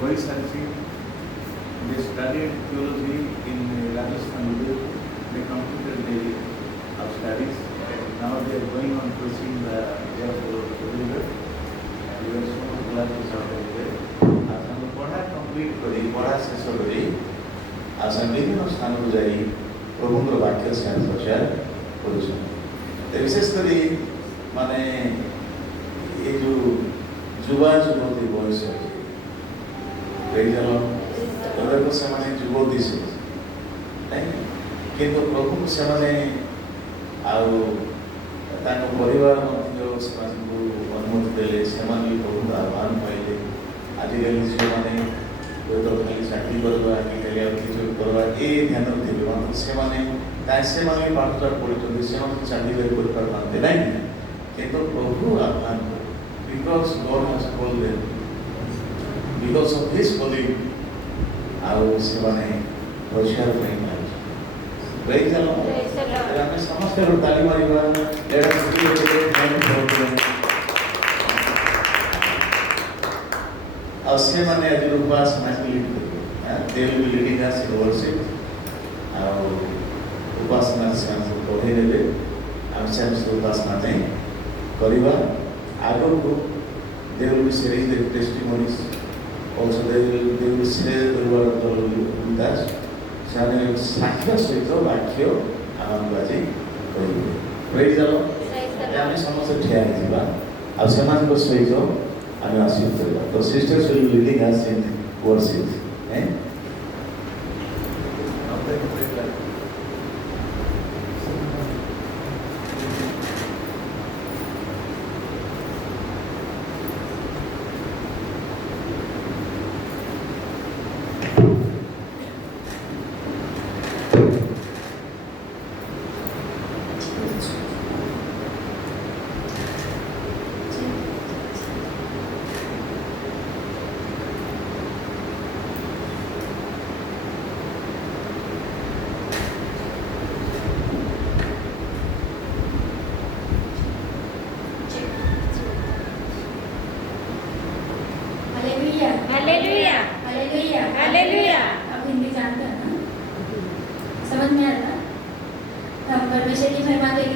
Vaisarchi. They studied theology in Rajasthan. They completed their studies. Now they are going on preaching the way of the believer. And we are so glad to serve there. आज हम पढ़ा complete करी पढ़ा शेष करी आज हम विभिन्न स्थान को जाई प्रभुंर वाक्य से प्रचार करूँ। विशेष करी माने ये जो युवा युवती बयस को से युवती से किंतु प्रभु को से परिवार अनुमति देले से प्रभु आह्वान पाइले। आजिकल झील मैंने तो खाली चाकरी करवा कि करवा ये ध्यान थे मात्र से पाठशाला पढ़ी से चाकरी करते ना किंतु प्रभु आह्वान because God has called them because of His calling ଆଉ ସେମାନେ ପ୍ରଚାର ପାଇଁ ପ୍ରେଜ୍ ଦ ଲର୍ଡ। ଆମେ ସମସ୍ତେ ତାଳି ମାରିବା। ଆଉ ସେମାନେ ଆଜି ଉପାସନା ଲିଡ୍ କରିବେ। they will be leading us in worship ଆଉ ଉପାସନା ସେମାନଙ୍କୁ ପଢ଼େଇ ଦେବେ। ଆମେ ସମସ୍ତେ ଉପାସନା ପାଇଁ କରିବା। आगो they will be sharing their testimonies. Also they will share the word of the Lord with us. सारे साक्ष्य सहित वाक्य आनंद बाजी करेंगे। Praise the Lord. ଆମେ ସମସ୍ତେ ଠିଆ ହେଇଯିବା ଆଉ ସେମାନଙ୍କ ସହିତ ଆମେ ଆଶୀର୍ବାଦ କରିବା। ତ sisters will be leading us in worship.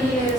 Yesu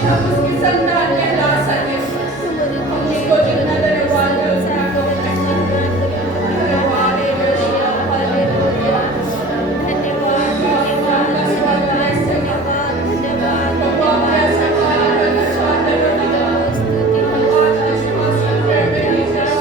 कि हम उसकी संतान कहला सके, हम उसको जितना धन्यवाद देते हैं आपको धन्यवाद यहोवा, हालेलुया, धन्यवाद आपका स्वागत है धन्यवाद धन्यवाद प्रभु आप ऐसा कार्य करना चाहते हो पिता, स्तुति आज विश्वास करते हैं मेरी तरफ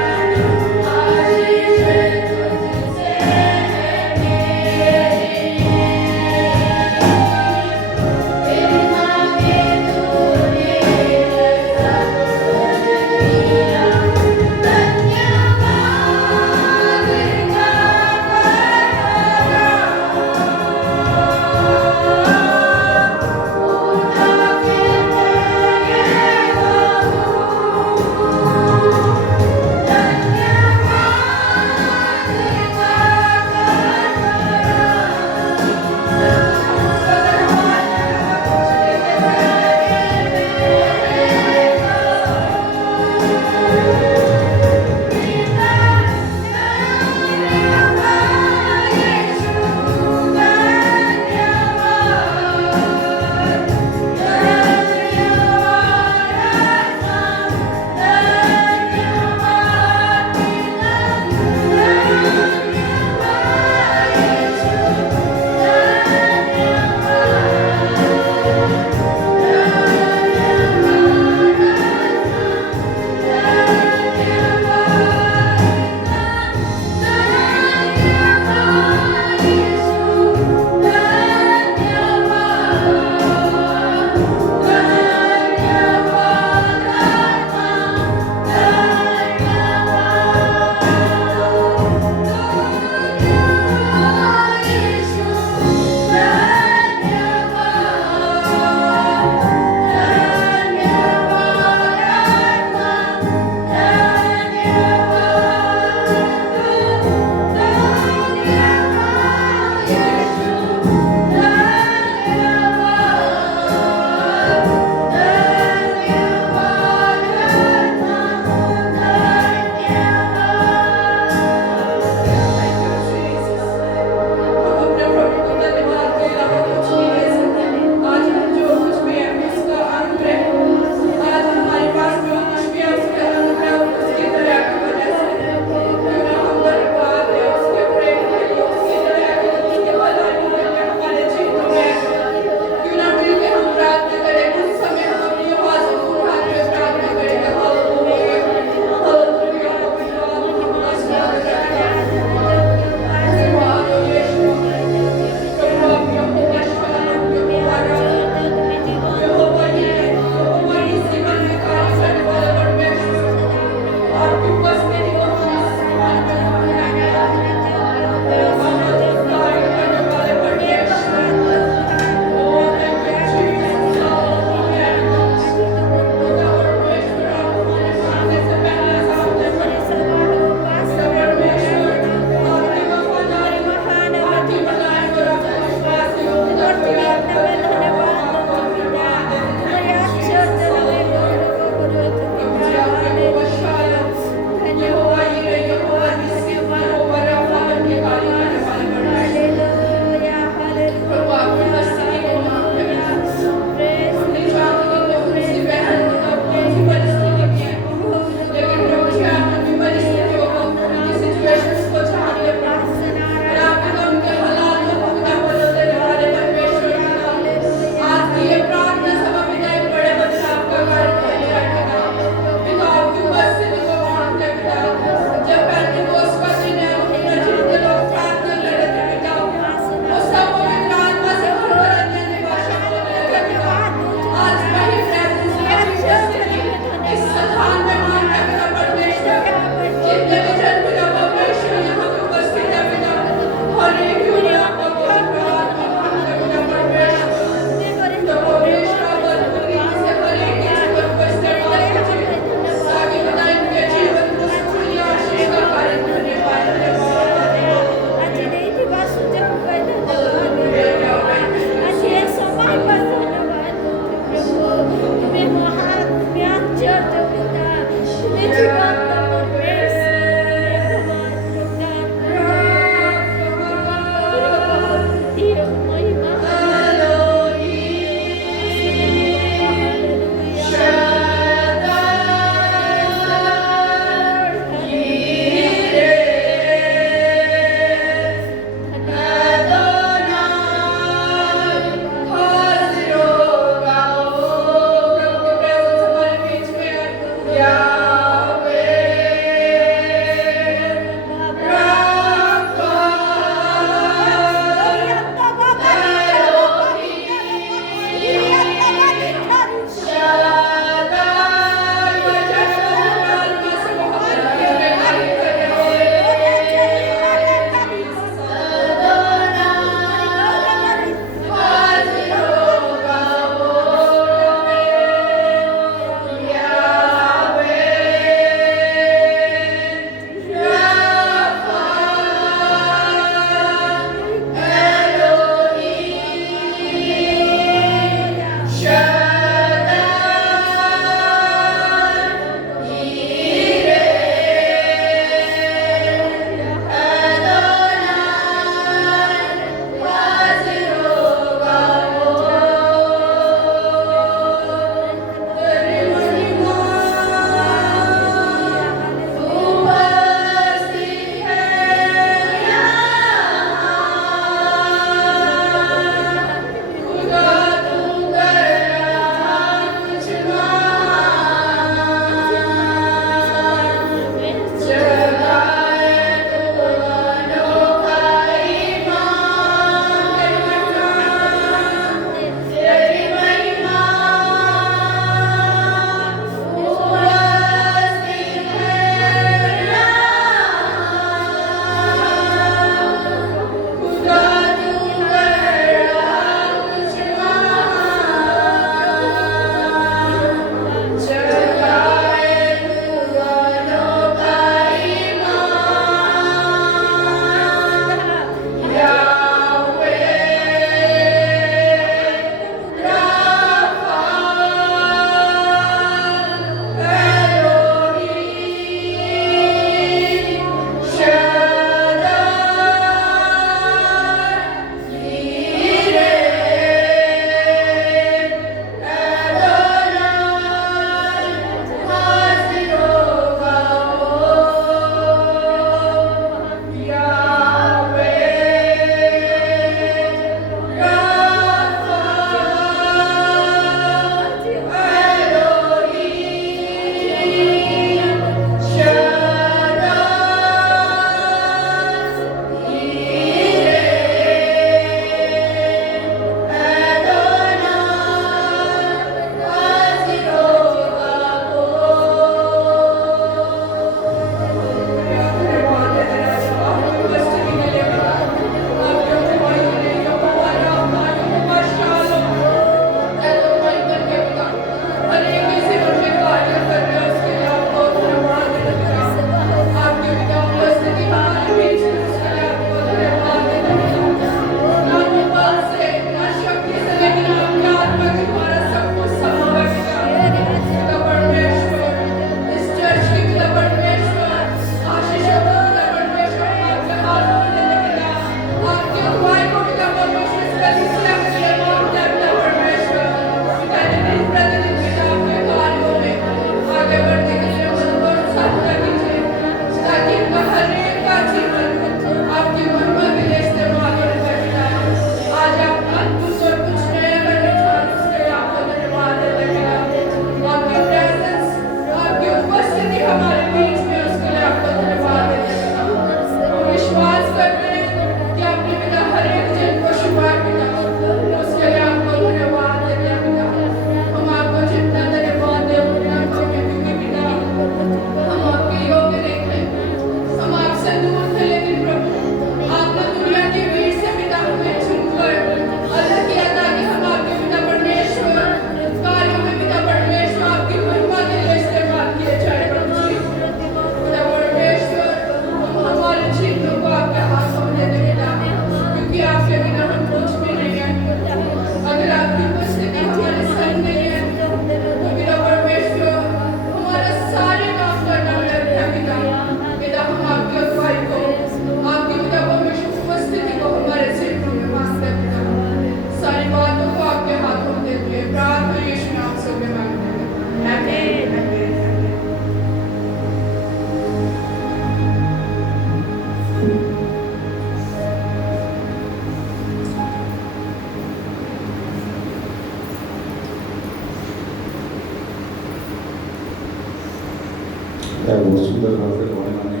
बहुत सुंदर भाव से भौणी मैंने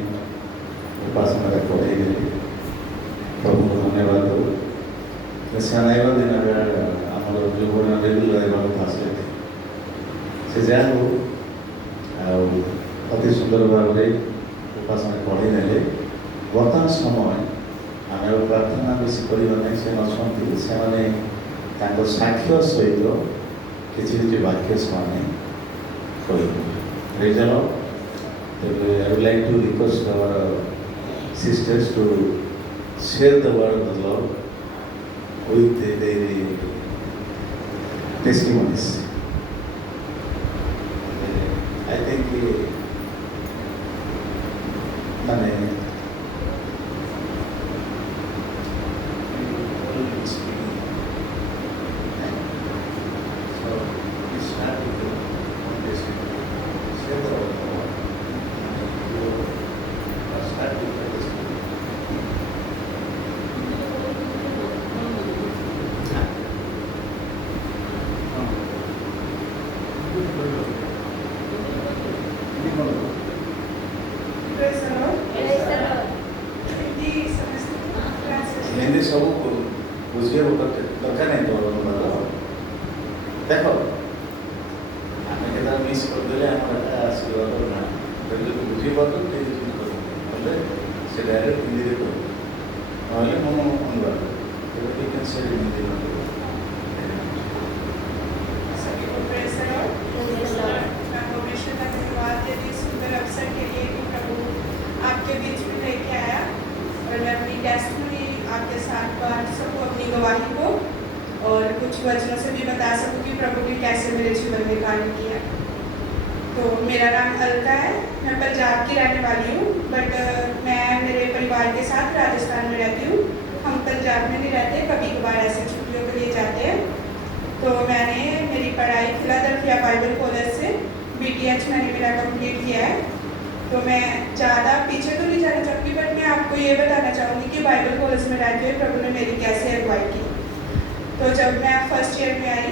उपासना पढ़ाई गई प्रभु को धन्यवाद दो सेनाइवा दिन आम जो भाई रेगुलर आसले से जहाँ हो अति सुंदर भाव में उपासना पढ़ी ने बर्तमान समय आम प्रार्थना बेस करने से अच्छा साक्ष्य सहित किसी किसी वाक्य से कह I would like to request our sisters to share the word of the Lord with their testimonies. I think so we start with the testimony. Share the word of the Lord. Start with the testimony. Praise the Lord. Praise the Lord. Hindi समझते हैं? Translation. Hindi सब बुझे दरकार नहीं तो देखो आम के मिस करदे आशीर्वाद ना बुझे बोले से डायरेक्ट हिंदी कह अनुवाद हिंदी सभी को praise the Lord. Praise the Lord. मैं परमेश्वर का धन्यवाद देती हूँ सुंदर अवसर के लिए कि प्रभु आपके बीच में लेके आया और मैं अपनी टेस्टमनी आपके साथ बांट सकूँ अपनी गवाही को और कुछ वचनों से भी बता सकूँ कि प्रभु ने कैसे मेरे जीवन में कार्य किया। तो मेरा नाम अलका है, मैं पंजाब की रहने वाली हूँ बट मैं मेरे परिवार के साथ राजस्थान में रहती हूँ। हम पंजाब में नहीं रहते, कभी कभार ऐसे छुट्टियों के लिए जाते हैं। तो मैंने मेरी पढ़ाई फिलाडेल्फिया बाइबल कॉलेज से BTH मैंने मेरा कंप्लीट किया है। तो मैं ज़्यादा पीछे तो नहीं जाना चाहूँगी बट मैं आपको ये बताना चाहूँगी कि बाइबल कॉलेज में रहते हुए प्रभु ने मेरी कैसे अगुवाई की। तो जब मैं फर्स्ट ईयर में आई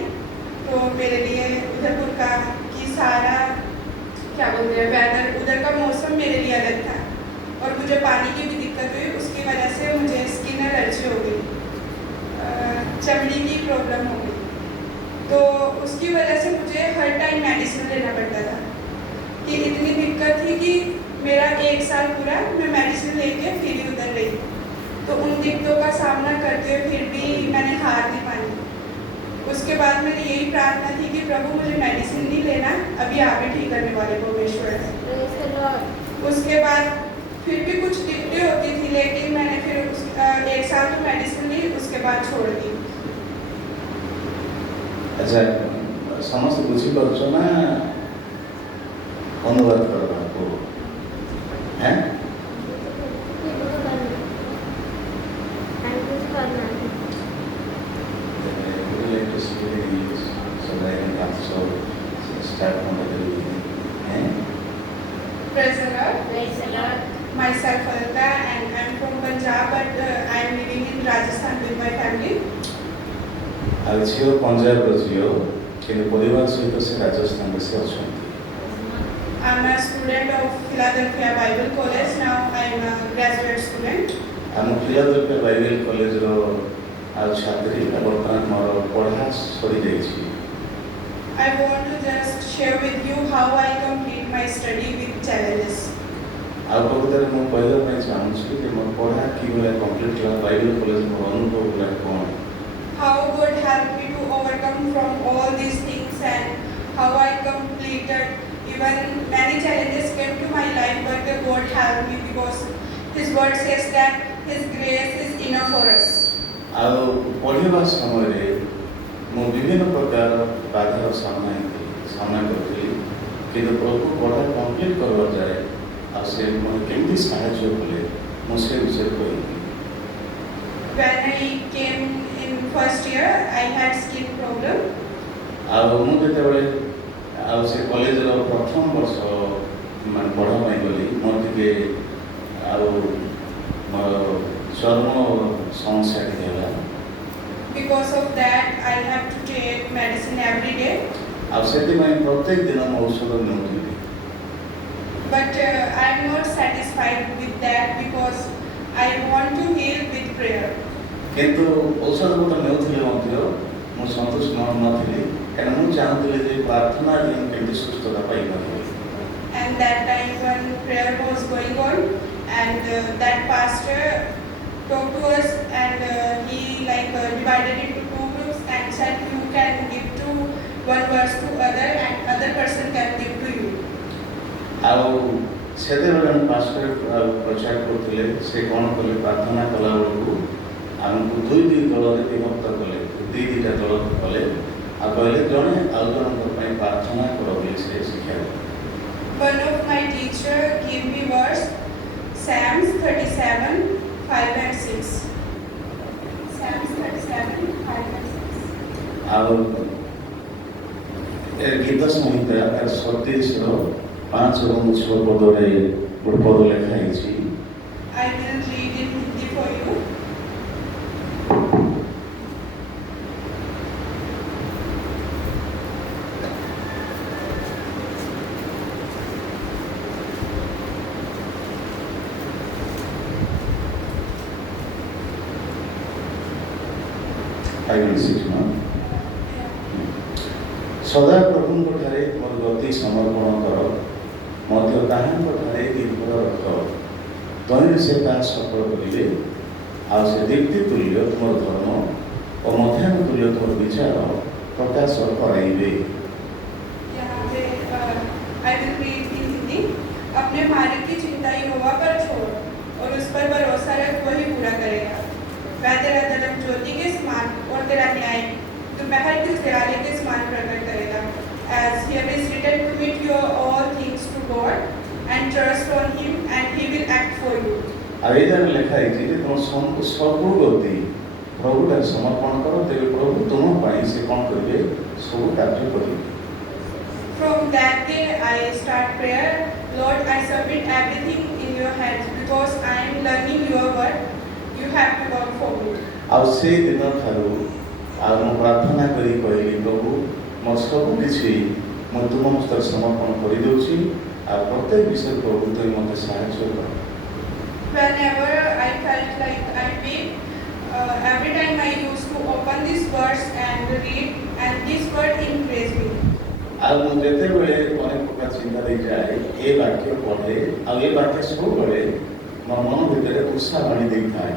तो मेरे लिए उधरपुर का कि सारा क्या बोलते हैं वेदर, उधर का मौसम मेरे लिए अलग था और मुझे पानी की भी दिक्कत हुई। उसकी वजह से मुझे स्किन एलर्जी हो गई, चमड़ी की प्रॉब्लम हो गई। तो उसकी वजह से मुझे हर टाइम मेडिसिन लेना पड़ता था कि इतनी दिक्कत थी कि मेरा 1 साल पूरा मैं मेडिसिन लेके फिर ही उधर रही। तो उन दिक्कतों का सामना करते हुए फिर भी मैंने हार नहीं मानी। उसके बाद मेरी यही प्रार्थना थी कि प्रभु मुझे मेडिसिन नहीं लेना, अभी आप ही ठीक करने वाले परमेश्वर है। Praise the Lord. उसके बाद फिर भी कुछ दिक्कतें होती थी लेकिन मैंने फिर 1 साल तो मेडिसिन ली, उसके बाद छोड़ दी। अच्छा समस्त बुझीपार ना अनुवाद करवाको हैं Praise the Lord. Praise the Lord. Myself Alka and I'm from Punjab but I'm living in Rajasthan with my family. झील पंजाब झील कि परिवार सहित से राजस्थान से अच्छा I'm a student of Philadelphia Bible College. Now I'm a graduate student. आम Philadelphia Bible college छात्री बर्तमान मोर पढ़ा सरी जाइए। I want to just share with you how I complete my study with challenges. ଆଉ ପ୍ରକୃତରେ ମୁଁ କହିବା ପାଇଁ ଚାହୁଁଛି ଯେ ମୋ ପଢ଼ା କିଭଳି କମ୍ପ୍ଲିଟ୍ ହେଲା ବାଇବେଲ କଲେଜ ମୋର ଅନୁଭବ ହେଲା କ'ଣ। How God helped me to overcome from all these things and how I completed. Even many challenges came to my life but God helped me because His word says that His grace is enough for us. ଆଉ ପଢ଼ିବା ସମୟରେ ମୁଁ ବିଭିନ୍ନ ପ୍ରକାର ବାଧାର ସାମ୍ନା କରିଥିଲି କିନ୍ତୁ ପ୍ରଭୁ ପଢ଼ା କମ୍ପ୍ଲିଟ୍ କରିବା ଯାଏ ଆଉ ସେ ମୋତେ କେମିତି ସାହାଯ୍ୟ କଲେ ମୁଁ ସେ ବିଷୟରେ କହିବି। When I came in first year, I had skin problem. ଆଉ ମୁଁ ଯେତେବେଳେ ଆଉ ସେ କଲେଜର ପ୍ରଥମ ବର୍ଷ ମାନେ ପଢ଼ା ପାଇଁ ଗଲି ମୋର ଟିକେ ଆଉ ମୋର ଚର୍ମ ସମସ୍ୟା ଟିକେ ହେଲା। Because of that, I have to take medicine every day. ଆଉ ସେଥିପାଇଁ ପ୍ରତ୍ୟେକ ଦିନ ମୁଁ ଔଷଧ ନେଉଥିଲି। but I am not satisfied with that because I want to heal with prayer. କିନ୍ତୁ ଔଷଧ ପତ୍ର ନେଉଥିଲେ ମଧ୍ୟ ମୁଁ ସନ୍ତୁଷ୍ଟ ନଥିଲି କାରଣ ମୁଁ ଚାହୁଁଥିଲି ଯେ ପ୍ରାର୍ଥନାରେ ମୁଁ କେମିତି ସୁସ୍ଥତା ପାଇପାରିବି। And that time when prayer was going on, and that pastor talked to us, and he divided into two groups and said you can give to one verse to other and other person can give to you. ଆଉ ସେତେବେଳେ pastor ପ୍ରଚାର କରୁଥିଲେ ସେ କ'ଣ କଲେ ପ୍ରାର୍ଥନା କଲା ବେଳକୁ ଆମକୁ ଦୁଇ ଦଳରେ ବିଭକ୍ତ କଲେ ଦୁଇଟା ଦଳ କଲେ ଆଉ କହିଲେ ଜଣେ ଆଉ ଜଣଙ୍କ ପାଇଁ ପ୍ରାର୍ଥନା କର ବୋଲି ସେ ଶିକ୍ଷା ଦେଲେ। One of my teacher gave me verse Psalms 37:5 and 6. Psalms 37:5 and 6. ଆଉ ଗୀତ ସଂହିତା 37:5 ଏବଂ 6 ପଦରେ ଗୋଟେ ପଦ ଲେଖା ହେଇଛି। I will read in Hindi for you. ସଦା ପ୍ରଭୁଙ୍କ ଠାରେ ତୁମର ଗତି ସମର୍ପଣ କର ମଧ୍ୟ ତାହାଙ୍କ ଠାରେ ନିର୍ଭର ରଖ ତହିଁରେ ସେ ତାହା ସଫଳ କରିବେ ଆଉ ସେ ଦୀପ୍ତି ତୁଲ୍ୟ ତୁମର ଧର୍ମ ଓ ମଧ୍ୟାହ୍ନ ତୁଲ୍ୟ ତୁମର ବିଚାର ପ୍ରକାଶ କରାଇବେ। यहाँ पे I will read in Hindi. अपने मालिक की चिंता यहोवा पर छोड़ और उस पर भरोसा रख, वही पूरा करेगा। वह तेरा धर्म ज्योति के समान और तेरा न्याय दोपहर के उजाले के समान प्रकट करेगा। As here is written, commit your all things to God and trust on Him, and He will act for you. ଆଉ ଏଇଟା ଲେଖା ହେଇଛି ଯେ ତୁମ ସବୁ ଗତି ପ୍ରଭୁଠାରେ ସମର୍ପଣ କର ତେବେ ପ୍ରଭୁ ତୁମ ପାଇଁ ସେ କ'ଣ କରିବେ ସବୁ କାର୍ଯ୍ୟ କରିବେ। From that day I start prayer. Lord, I submit everything in your hands because I am learning your word. You have to work for me. ଆଉ ସେଇ ଦିନ ଠାରୁ ଆଉ ମୁଁ ପ୍ରାର୍ଥନା କରି କହିଲି ପ୍ରଭୁ ମୋର ସବୁ କିଛି ମୁଁ ତୁମ ହସ୍ତରେ ସମର୍ପଣ କରିଦେଉଛି ଆଉ ପ୍ରତ୍ୟେକ ବିଷୟ ପ୍ରଭୁ ତୁମେ ମୋତେ ସାହାଯ୍ୟ କର। Whenever I felt like I weak, every time I used to open this verse and read, and this word increased me. ଆଉ ମୁଁ ଯେତେବେଳେ ଅନେକ ପ୍ରକାର ଚିନ୍ତା ଦେଇଯାଏ ଏ ବାକ୍ୟ ପଢ଼େ ଆଉ ଏ ବାକ୍ୟ ସବୁବେଳେ ମୋ ମନ ଭିତରେ ଉତ୍ସାହ ଆଣି ଦେଇଥାଏ।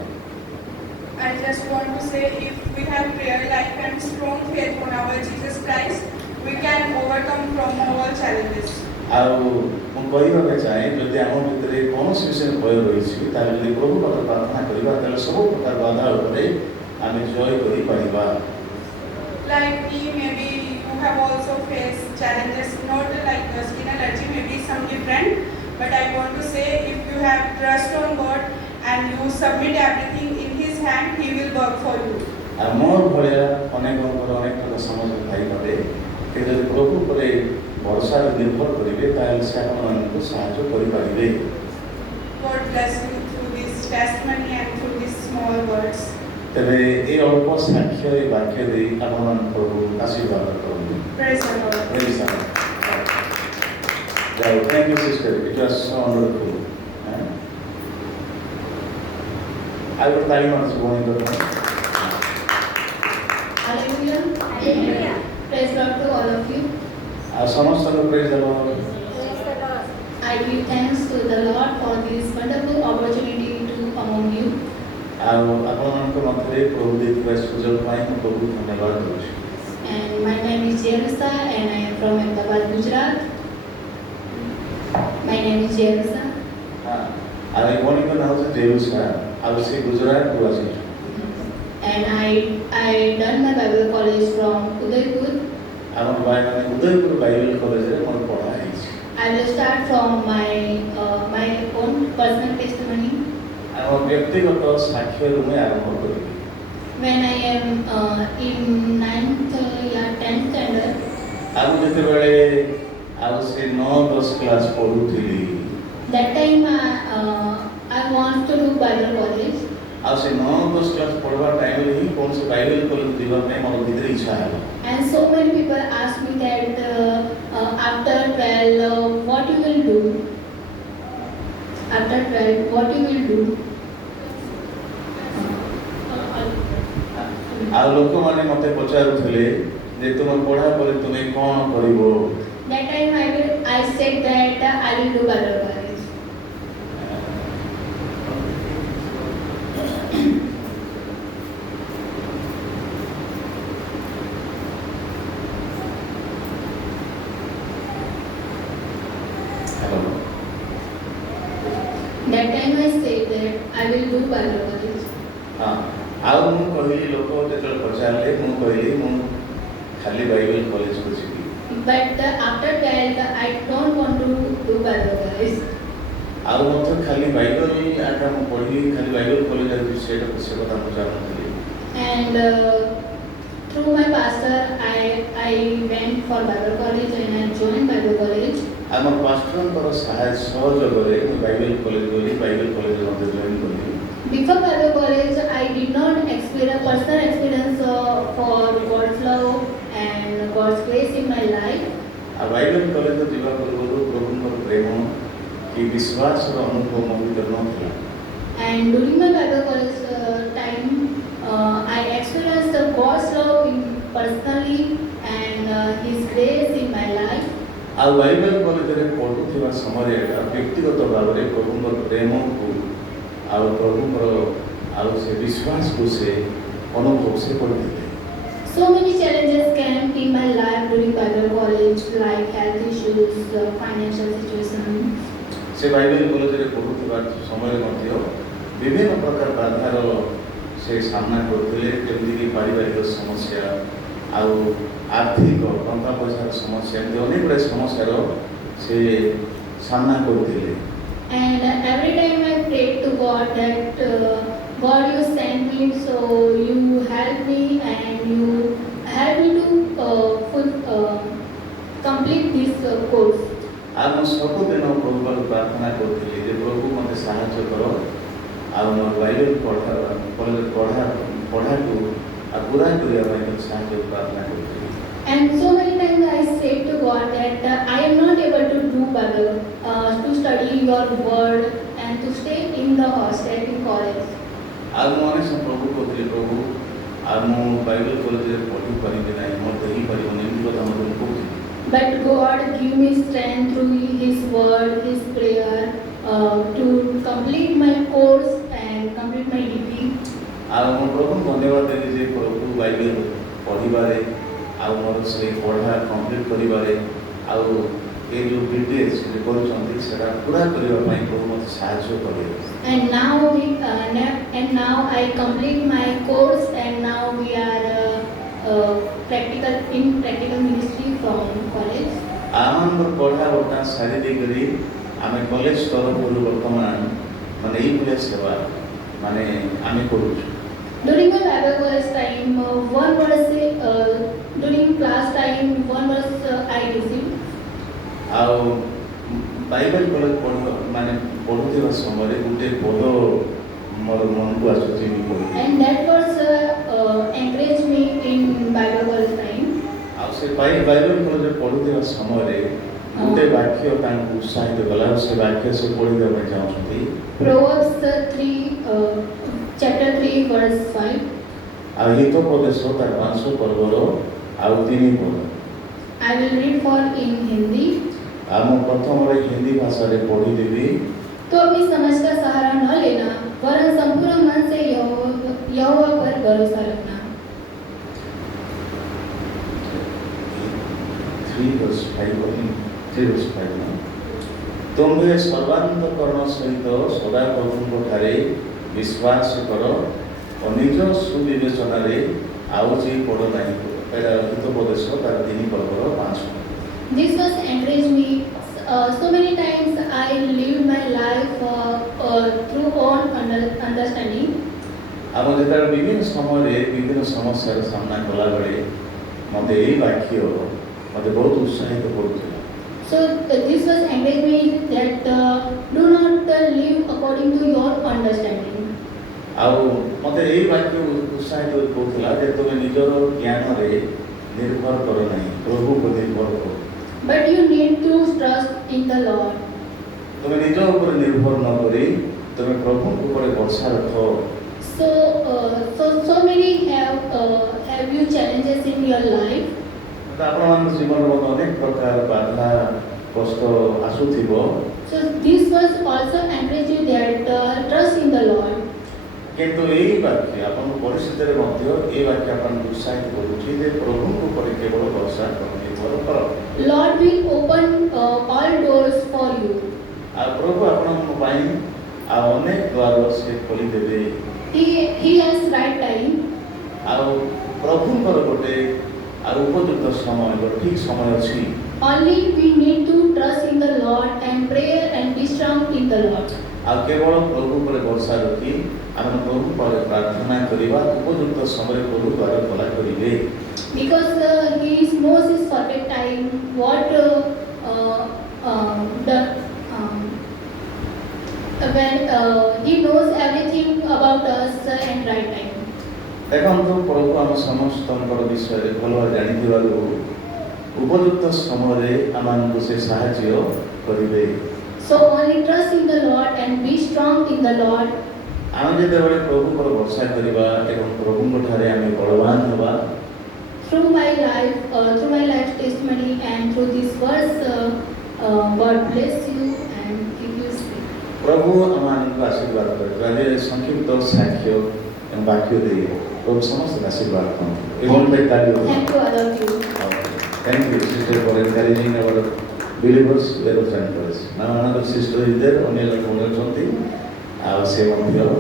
I just want to say, if we have prayer life and strong faith on our Jesus Christ, we can overcome from all challenges. ଆଉ ମୁଁ କହିବାକୁ ଚାହେଁ ଯଦି ଆମ ଭିତରେ କୌଣସି ବିଷୟରେ ଭୟ ରହିଛି ତାହେଲେ ଯଦି ପ୍ରଭୁ ପାଖରେ ପ୍ରାର୍ଥନା କରିବା ତାହେଲେ ସବୁ ପ୍ରକାର ବାଧା ଉପରେ ଆମେ ଜୟ କରିପାରିବା। Like me, maybe you have also faced challenges, not like skin allergy, maybe some different. But I want to say, if you have trust on God and you submit everything in His hand, He will work for you. ଆଉ ମୋର ଭଳିଆ ଅନେକଙ୍କର ଅନେକ ପ୍ରକାର ସମସ୍ୟା ଥାଇପାରେ କିନ୍ତୁ ଯଦି ପ୍ରଭୁ ଉପରେ ଭରସାରେ ନିର୍ଭର କରିବେ ତାହେଲେ ସେ ଆପଣମାନଙ୍କୁ ସାହାଯ୍ୟ କରିପାରିବେ। God bless you through this testimony and through these small words. ତେବେ ଏ ଅଳ୍ପ ସାକ୍ଷ୍ୟ ଏ ବାକ୍ୟ ଦେଇ ଆପଣମାନଙ୍କୁ ପ୍ରଭୁ ଆଶୀର୍ବାଦ କରନ୍ତୁ। Praise the Lord. Praise the Lord. Thank you, sister. It was so wonderful. I will tell you what is going on. Hallelujah. Hallelujah. Praise God to all of you. ସମସ୍ତଙ୍କୁ praise the Lord. Praise the Lord. I give thanks to the Lord for this wonderful opportunity to among you. ଆଉ ଆପଣମାନଙ୍କ ମଧ୍ୟରେ ପ୍ରଭୁ ଦେଇଥିବା ସୁଯୋଗ ପାଇଁ ମୁଁ ପ୍ରଭୁଙ୍କୁ ଧନ୍ୟବାଦ ଦେଉଛି। And my name is Jerisa and I am from Ahmedabad, Gujarat. My name is Jerisa. ଆଉ ଏ ଭଉଣୀଙ୍କ ନାଁ ହେଉଛି ଜେରୁସା ଆଉ ସେ ଗୁଜରାଟରୁ ଆସିଛି। And I done my Bible college from Udaipur. ଆମର ଭାଇମାନେ ଉଦୟପୁର ବାଇବେଲ କଲେଜରେ ମୋର ପଢ଼ା ହେଇଛି। I will start from my own personal testimony. ଆମ ବ୍ୟକ୍ତିଗତ ସାକ୍ଷ୍ୟରୁ ମୁଁ ଆରମ୍ଭ କରିବି। When I am in 9th or 10th standard, ଆଉ ଯେତେବେଳେ ଆଉ ସେ 9-10 କ୍ଲାସ ପଢ଼ୁଥିଲି that time I want to do Bible college. ଆଉ ସେ 9-10 କ୍ଲାସ ପଢ଼ିବା ଟାଇମରେ ହିଁ କୌଣସି ବାଇବେଲ କଲେଜ ଯିବା ପାଇଁ ମୋର ଭିତରେ ଇଚ୍ଛା ହେଲା। And so many people ask me that after 12 what you will do. after 12, what you will do? ଆଉ ଲୋକମାନେ ମୋତେ ପଚାରୁଥିଲେ ଯେ ତୁମ ପଢ଼ା ପରେ ତୁମେ କ'ଣ କରିବ? That time I said that I will do Bible college. Hello That time I said that I will do Bible college. ହଁ ଆଉ ମୁଁ କହିଲି ଲୋକ ଯେତେବେଳେ ପଚାରିଲେ ମୁଁ କହିଲି ମୁଁ ଖାଲି ବାଇବେଲ କଲେଜକୁ ଯିବି। But after 12, I don't want to do Bible college. ଆଉ ମଧ୍ୟ ଖାଲି ବାଇବେଲ ଆକା ମୁଁ ପଢ଼ିବି ଖାଲି ବାଇବେଲ କଲେଜ ଯିବି ସେଇଟା ସେ କଥା ମୁଁ ଜାଣୁଥିଲି। And through my pastor, I went for Bible college and I joined Bible college. ଆମ ପାଷ୍ଟରଙ୍କର ସହଯୋଗରେ ମୁଁ ବାଇବେଲ କଲେଜ ଗଲି ବାଇବେଲ କଲେଜରେ ମଧ୍ୟ ଜଏନ୍ କଲି। Before Bible college, I did not experience personal experience for God's love and God's grace in my life. ଆଉ Bible college ଯିବା ପୂର୍ବରୁ ପ୍ରଭୁଙ୍କର ପ୍ରେମ କି ବିଶ୍ୱାସର ଅନୁଭବ ମୋ ଭିତରେ ନଥିଲା। And during my Bible college time, I experienced God's love personally and His grace in my life. ଆଉ ବାଇବେଲ କଲେଜରେ ପଢ଼ୁଥିବା ସମୟରେ ଏକା ବ୍ୟକ୍ତିଗତ ଭାବରେ ପ୍ରଭୁଙ୍କର ପ୍ରେମକୁ ଆଉ ପ୍ରଭୁଙ୍କର ଆଉ ସେ ବିଶ୍ୱାସକୁ ସେ ଅନୁଭବ ସେ କରିଥିଲେ। So many challenges came in my life during Bible college, like health issues, financial situations. ସେ ବାଇବେଲ କଲେଜରେ ପଢ଼ୁଥିବା ସମୟରେ ମଧ୍ୟ ବିଭିନ୍ନ ପ୍ରକାର ବାଧାର ସେ ସାମ୍ନା କରୁଥିଲେ ଯେମିତିକି ପାରିବାରିକ ସମସ୍ୟା ଆଉ ଆର୍ଥିକ ଟଙ୍କା ପଇସାର ସମସ୍ୟା ଏମିତି ଅନେକ ଗୁଡ଼ିଏ ସମସ୍ୟାର ସେ ସାମ୍ନା କରୁଥିଲେ। And every time I prayed to God that God, you sent me, so you help me and you help me to complete this course. ଆଉ ମୁଁ ସବୁଦିନ ପ୍ରଭୁଙ୍କୁ ପ୍ରାର୍ଥନା କରୁଥିଲି ଯେ ପ୍ରଭୁ ମୋତେ ସାହାଯ୍ୟ କର ଆଉ ମୋର ବାଇବେଲ କଲେଜ ପଢ଼ାକୁ ଆଉ ପୁରା କରିବା ପାଇଁ ମୋତେ ସାହାଯ୍ୟ ପ୍ରାର୍ଥନା କରୁଥିଲି। And so many times I said to God that I am not able to do Bible, to study your word and to stay in the hostel in college. ଆଉ ମୁଁ ଅନେକ ସମୟ ପ୍ରଭୁ କହୁଥିଲି ପ୍ରଭୁ ଆଉ ମୁଁ ବାଇବେଲ କଲେଜରେ ପଢ଼ିପାରିବି ନାହିଁ ମୋତେ ହେଇପାରିବନି ଏମିତି କଥା ମୋତେ ମୁଁ କହୁଥିଲି। But God give me strength through His word, His prayer, to complete my course and complete my degree. ଆଉ ମୁଁ ପ୍ରଭୁଙ୍କୁ ଧନ୍ୟବାଦ ଦେଲି ଯେ ପ୍ରଭୁ ବାଇବେଲ ପଢ଼ିବାରେ ଆଉ ମୋର ସେଇ ପଢ଼ା କମ୍ପ୍ଲିଟ୍ କରିବାରେ ଆଉ ଏ ଯେଉଁ ବିଟେକ୍ କରୁଛନ୍ତି ସେଟା ପୁରା କରିବା ପାଇଁ ପ୍ରଭୁ ମୋତେ ସାହାଯ୍ୟ କଲେ। And now I complete my course and now we are practical ministry from college. ଆମର ପଢ଼ା ବର୍ତ୍ତମାନ ସାରି ଦେଇକରି ଆମେ କଲେଜ ତରଫରୁ ବର୍ତ୍ତମାନ ମାନେ ଏଇଭଳିଆ ସେବା ମାନେ ଆମେ କରୁଛୁ। During my Bible college time, during class time, one verse I received. ଆଉ ବାଇବେଲ କଲେଜ ମାନେ ପଢ଼ୁଥିବା ସମୟରେ ଗୋଟେ ପଦ ମୋର ମନକୁ ଆସୁଛି ମୁଁ କହିବି। And that verse encouraged me in Bible college time. ଆଉ ସେ ବାଇବେଲ କଲେଜରେ ପଢ଼ୁଥିବା ସମୟରେ ଗୋଟେ ବାକ୍ୟ ତାଙ୍କୁ ଉତ୍ସାହିତ କଲା ଆଉ ସେ ବାକ୍ୟ ସେ ପଢ଼ିବା ପାଇଁ ଚାହୁଁଛନ୍ତି। Proverbs 3, chapter 3, verse 5. ଆଉ ହିତୋପଦେଶ ତାର 500 ପର୍ବର ଆଉ 3 ପଦ। I will read for in Hindi. ଆଉ ମୁଁ ପ୍ରଥମରେ ହିନ୍ଦୀ ଭାଷାରେ ପଢ଼ିଦେବି। तो अपनी समझ का सहारा न लेना, वरन संपूर्ण मन से यहोवा पर भरोसा रखना। 3:5 ତୁମ୍ଭେ ସର୍ବାନ୍ତକରଣ ସହିତ ସଦା ପ୍ରଭୁଙ୍କ ଠାରେ ବିଶ୍ୱାସ କର ଓ ନିଜ ସୁବିବେଚନାରେ ଆଉ ଯେ ପଡ଼ ନାହିଁ। ହିତୋପଦେଶ ତାର 3 ପର୍ବର 5। This was encouraged me. So many times I lived my life through own understanding. ଆମ ଯେତେବେଳେ ବିଭିନ୍ନ ସମୟରେ ବିଭିନ୍ନ ସମସ୍ୟାର ସାମ୍ନା କଲାବେଳେ ମୋତେ ଏଇ ବାକ୍ୟ ମୋତେ ବହୁତ ଉତ୍ସାହିତ କରୁଥିଲା। So this was encouraged me that do not live according to your understanding. ଆଉ ମୋତେ ଏଇ ବାକ୍ୟ ଉତ୍ସାହିତ କରୁଥିଲା ଯେ ତୁମେ ନିଜର ଜ୍ଞାନରେ ନିର୍ଭର କର ନାହିଁ ପ୍ରଭୁ ଉପରେ ନିର୍ଭର କର। But you need to trust in the Lord. तुम्हें निज ऊपर निर्भर न करी तुम्हें प्रभु ऊपर भरोसा रखो। So many have you challenges in your life. आपण जीवन में अनेक प्रकार बाधा कष्ट आसुथिबो। So this was also encourage you that trust in the Lord. किंतु यही वाक्य अपन परिस्थिति रे मध्य ए वाक्य अपन उत्साहित करूची जे प्रभु ऊपर केवल भरोसा करो निर्भर करो। Lord will open all doors for you. आ प्रभु अपन पाई आ अनेक द्वार से खोली देबे। He has right time. आ प्रभु पर गोटे आ उपयुक्त समय ठीक समय अछि। Only we need to trust in the Lord and pray and be strong in the Lord. आ केवल प्रभु पर भरोसा रखी आम प्रभु पर प्रार्थना करिबा उपयुक्त समय प्रभु द्वारा भला करिबे। Because He knows His perfect time, what when He knows everything about us and right time. देखो प्रभु आम समस्त विषय भल जानी उपयुक्त समय आम से साहाय्य करिबे। So only trust in the Lord and be strong in the Lord. आम जेते बळे प्रभु पर भरोसा करिबा एवं प्रभु ठारे आमे बलवान हबा। Through my life testimony and through this verse, God bless you and give you strength. प्रभु आमान आशीर्वाद करे जे संक्षिप्त साक्ष्य एवं वाक्य दे प्रभु समस्त आशीर्वाद पाओ एवं बेताली हो। Thank you all of you. Thank you sister for encouraging our believers where of centers. Now another sister is there only like one something I will say one here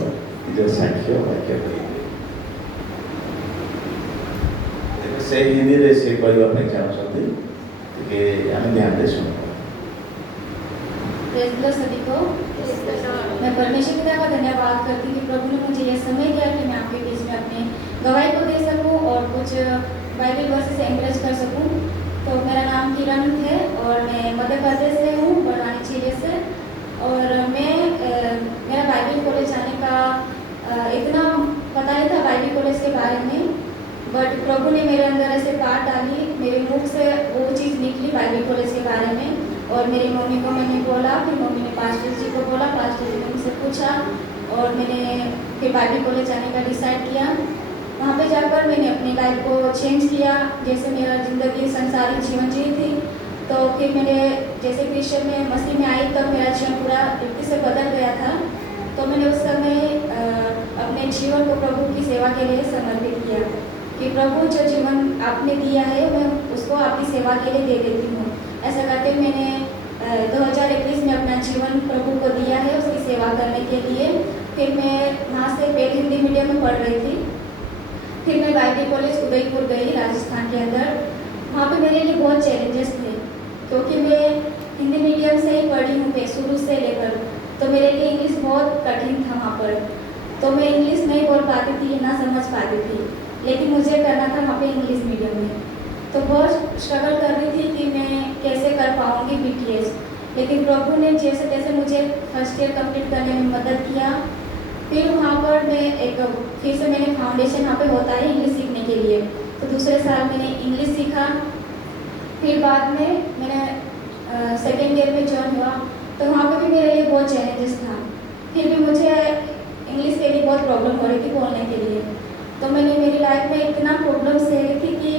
is a साक्ष्य वाक्य दे। से हिंदी रे से कोई अपने चाह सकते कि हमें ध्यान दे सुनो। प्रेज़ द सभी को। मैं परमेश्वर पिता का धन्यवाद करती हूँ कि प्रभु ने मुझे यह समय दिया कि मैं आपके बीच में अपने गवाही को दे सकूँ और कुछ बाइबल वर्सेस एनकरेज कर सकूँ। तो मेरा नाम किरण है और मैं मध्य प्रदेश से हूँ, बड़वानी जिले से। और मैं मेरा बाइबल कॉलेज जाने का इतना पता नहीं था बाइबल कॉलेज के बारे में, बट प्रभु ने मेरे अंदर ऐसे बात डाली, मेरे मुख से वो चीज़ निकली बाइबल कॉलेज के बारे में। और मेरी मम्मी को मैंने बोला, फिर मम्मी ने पास्टर जी को बोला, पास्टर जी ने मुझसे पूछा और मैंने फिर बाइबल कॉलेज जाने का डिसाइड किया। वहाँ पे जाकर मैंने अपनी लाइफ को चेंज किया, जैसे मेरा ज़िंदगी संसारिक जीवन जी थी। तो फिर मैंने जैसे क्रिश्चियन में मसीह में आई तब मेरा जीवन पूरा रीति से बदल गया था। तो मैंने उस समय अपने जीवन को प्रभु की सेवा के लिए समर्पित किया कि प्रभु जो जीवन आपने दिया है मैं उसको आपकी सेवा के लिए दे देती हूँ। ऐसा करके मैंने 2021 में अपना जीवन प्रभु को दिया है उसकी सेवा करने के लिए। फिर मैं वहाँ से पहले हिंदी मीडियम में पढ़ रही थी। फिर मैं बाइबल कॉलेज उदयपुर गई राजस्थान के अंदर। वहाँ पे मेरे लिए बहुत चैलेंजेस थे क्योंकि मैं हिंदी मीडियम से ही पढ़ी हूँ शुरू से लेकर। तो मेरे लिए इंग्लिश बहुत कठिन था वहाँ पर। तो मैं इंग्लिश नहीं बोल पाती थी, ना समझ पाती थी, लेकिन मुझे करना था वहाँ पे इंग्लिश मीडियम में। तो बहुत स्ट्रगल कर रही थी कि मैं कैसे कर पाऊँगी BTS। लेकिन प्रभु ने जैसे तैसे मुझे फर्स्ट ईयर कंप्लीट करने में मदद किया। फिर वहाँ पर मैं फिर से मैंने फाउंडेशन वहाँ पे होता है इंग्लिश सीखने के लिए, तो दूसरे साल मैंने इंग्लिश सीखा। फिर बाद में मैंने सेकेंड ईयर में जॉइन हुआ। तो वहाँ पर भी मेरे लिए बहुत चैलेंजेस था। फिर भी मुझे इंग्लिश के लिए बहुत प्रॉब्लम हो रही थी बोलने के लिए। तो मैंने मेरी लाइफ में इतना प्रॉब्लम से रही थी कि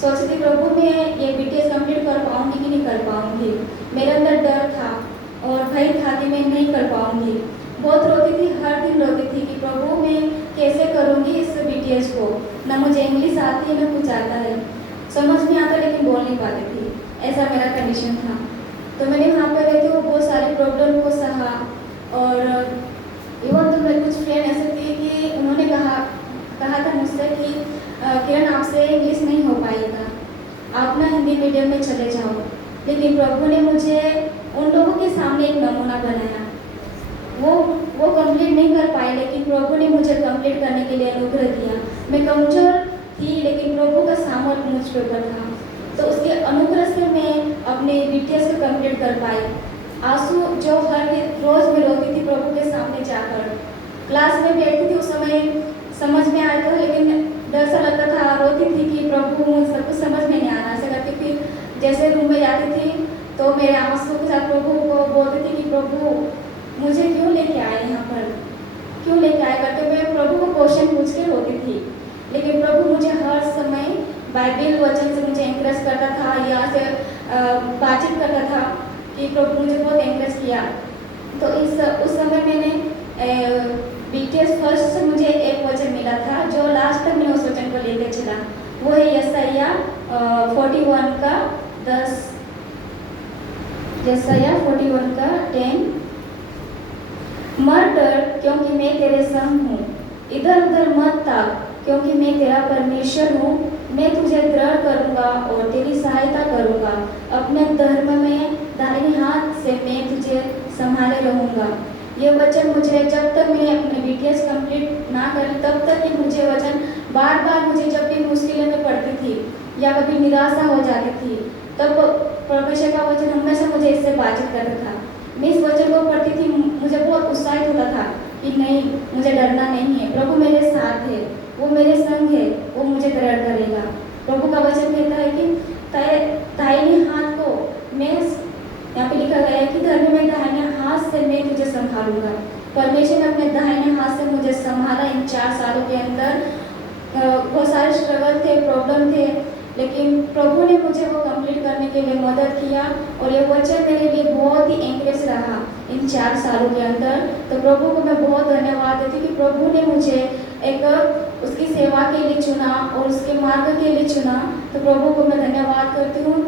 सोचती प्रभु मैं ये BTS कंप्लीट कर पाऊँगी कि नहीं कर पाऊँगी। मेरे अंदर डर था और भय था कि मैं नहीं कर पाऊँगी। बहुत रोती थी, हर दिन रोती थी कि प्रभु मैं कैसे करूँगी इस BTS को। ना मुझे इंग्लिश आती है ना कुछ आता है, समझ में आता लेकिन बोल नहीं पाती थी। ऐसा मेरा कंडीशन था। तो मैंने वहाँ पर रहते हुए बहुत सारे प्रॉब्लम को सहा। और इवन तो मेरे कुछ फ्रेंड ऐसे थे कि उन्होंने कहा था मुझसे कि किरण आपसे इंग्लिश नहीं हो पाएगा, आप ना हिंदी मीडियम में चले जाओ। लेकिन प्रभु ने मुझे उन लोगों के सामने एक नमूना बनाया। वो कंप्लीट नहीं कर पाए, लेकिन प्रभु ने मुझे कंप्लीट करने के लिए अनुग्रह दिया। मैं कमज़ोर थी लेकिन प्रभु का सामर्थ्य मुझ पर ऊपर था। तो उसके अनुग्रह से मैं अपने BTS को कंप्लीट कर पाई। आंसू जो हर रोज़ में रोती थी प्रभु के सामने जाकर। क्लास में बैठती थी, उस समय समझ में आया था लेकिन डर सा लगता था, रोती थी कि प्रभु सब कुछ समझ में नहीं आ रहा। ऐसा करके फिर जैसे रूम में जाती थी तो मेरे आंसू के साथ प्रभु को बोलती थी कि प्रभु मुझे क्यों लेके आए यहाँ पर, क्यों लेके आए करके मैं प्रभु को क्वेश्चन पूछ के होती थी। लेकिन प्रभु मुझे हर समय बाइबल वचन से मुझे इंकरेज करता था, या से बातचीत करता था कि प्रभु मुझे बहुत इंकरेज किया। तो उस समय मैंने BTS फर्स्ट से मुझे एक वचन मिला था जो लास्ट तक मैंने उस वचन को लेकर चला। वो है यशाया 41 का 10, यशाया 41 का 10। मत डर क्योंकि मैं तेरे संग हूँ, इधर उधर मत ताक क्योंकि मैं तेरा परमेश्वर हूँ। मैं तुझे दृढ़ करूँगा और तेरी सहायता करूँगा, अपने धर्म में दाहिने हाथ से मैं तुझे संभाले रहूँगा। ये वचन मुझे जब तक मैंने अपने BTS कंप्लीट ना करी तब तक ये मुझे वचन बार बार मुझे जब भी मुश्किलें में पड़ती थी या कभी निराशा हो जाती थी तब परमेश्वर का वचन हमेशा मुझे इससे बातचीत करता था। मैं इस वचन को पढ़ती थी, मुझे बहुत उत्साहित होता था कि नहीं, मुझे डरना नहीं है, प्रभु मेरे साथ है, वो मेरे संग है, वो मुझे दृढ़ करेगा। प्रभु का वचन कहता है कि दाहिने हाथ को मैं, यहाँ पे लिखा गया है कि धर्म में दाहिने हाथ से मैं तुझे संभालूंगा। परमेश्वर ने अपने दाहिने हाथ से मुझे संभाला। इन 4 सालों के अंदर बहुत सारे स्ट्रगल थे, प्रॉब्लम थे, लेकिन प्रभु ने मुझे वो कंप्लीट करने के लिए मदद किया और ये वचन मेरे लिए बहुत ही एंकरेज रहा इन 4 सालों के अंदर। तो प्रभु को मैं बहुत धन्यवाद देती हूँ कि प्रभु ने मुझे एक उसकी सेवा के लिए चुना और उसके मार्ग के लिए चुना। तो प्रभु को मैं धन्यवाद करती हूँ।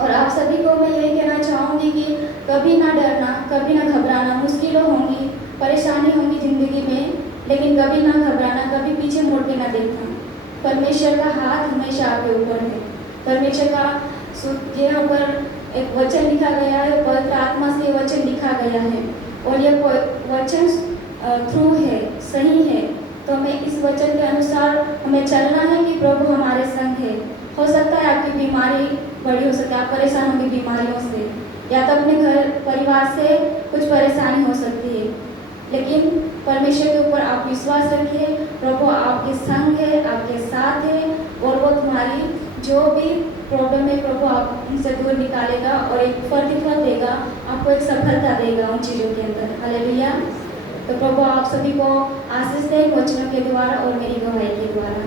और आप सभी को मैं यही कहना चाहूँगी कि कभी ना डरना, कभी ना घबराना। मुश्किलें होंगी, परेशानी होंगी ज़िंदगी में, लेकिन कभी ना घबराना, कभी पीछे मुड़ के ना देखना। परमेश्वर का हाथ हमेशा आपके ऊपर है। परमेश्वर का यहाँ पर एक वचन लिखा गया है, पवित्र आत्मा से वचन लिखा गया है और ये वचन ट्रू है, सही है। तो हमें इस वचन के अनुसार हमें चलना है कि प्रभु हमारे संग है। हो सकता है आपकी बीमारी बड़ी हो सकती है, आप परेशान होंगे बीमारियों से, या तो अपने घर परिवार से कुछ परेशानी हो सकती है, लेकिन परमेश्वर के ऊपर आप विश्वास रखिए। प्रभु आपके संग है, आपके साथ है और वो तुम्हारी जो भी प्रॉब्लम है प्रभु आप उनसे दूर निकालेगा और एक प्रतिफल देगा, आपको एक सफलता देगा उन चीज़ों के अंदर। हालेलुया। तो प्रभु आप सभी को आशीष दे वचनों के द्वारा और मेरी गवाही के द्वारा।